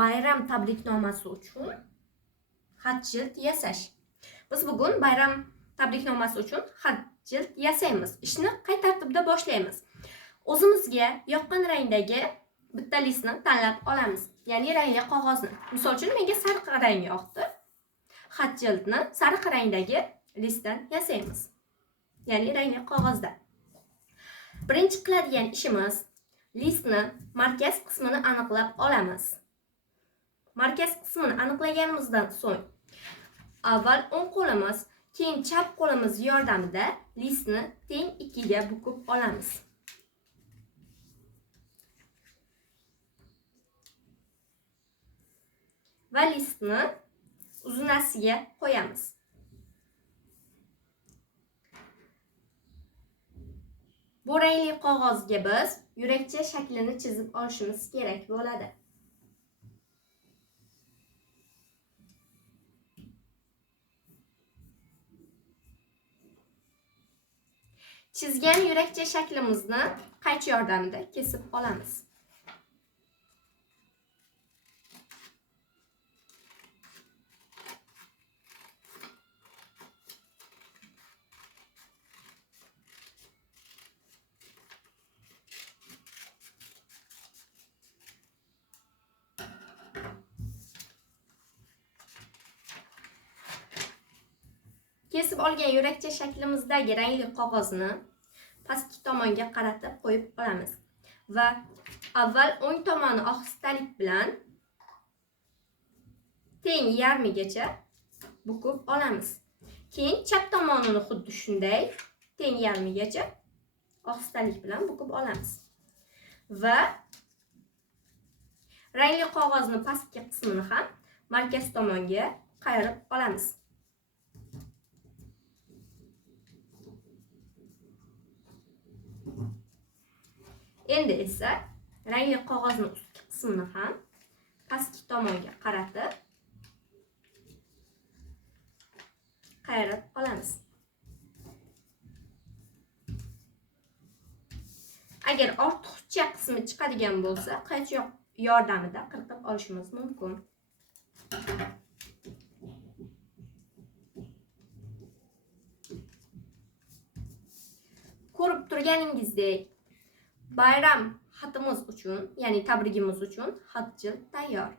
bayram tabriknomasi uchun xat jild yasash. Biz bugun bayram tabriknomasi uchun xat jild yasaymiz. Ishni qay tartibda boshlaymiz? O'zimizga yoqqan rangdagi bitta listni tanlab olamiz. Ya'ni rangli qog'ozni. Misol uchun menga sariq rang yoqdi. Xat jildni sariq rangdagi listdan yasaymiz. Ya'ni rangli qog'ozda. Birinchi qiladigan ishimiz listni markaz qismini aniqlab olamiz. Markaz qismini aniqlaganimizdan so'ng avval o'ng qo'limiz, keyin chap qo'limiz yordamida listni teng ikkiga bukib olamiz. Va listni uzunasiga qo'yamiz. Bu rangli qog'ozga biz yurakcha shaklini chizib olishimiz kerak bo'ladi. Chizgan yurakcha shaklimizni qaychi yordamida kesib olamiz. Kesib olgan yurakcha shaklimizdagi rangli qog'ozni pastki tomonga qaratib qo'yib olamiz va avval o'ng tomoni ohistalik bilan teng yarmigacha bukib olamiz. Keyin chap tomonini xuddi shunday teng yarmigacha ohistalik bilan bukib olamiz va rangli qog'ozni pastki qismini ham markaz tomonga qayirib olamiz. Endi esa rangli qog'ozning ustki qismini ham pastki tomonga qaratib qayirib olamiz. Agar ortiqcha qismi chiqadigan bo'lsa, qaychi yordamida qirqib olishimiz mumkin. Ko'rib turganingizdek, bayram xatimiz uchun, ya'ni tabrigimiz uchun xat jild tayyor.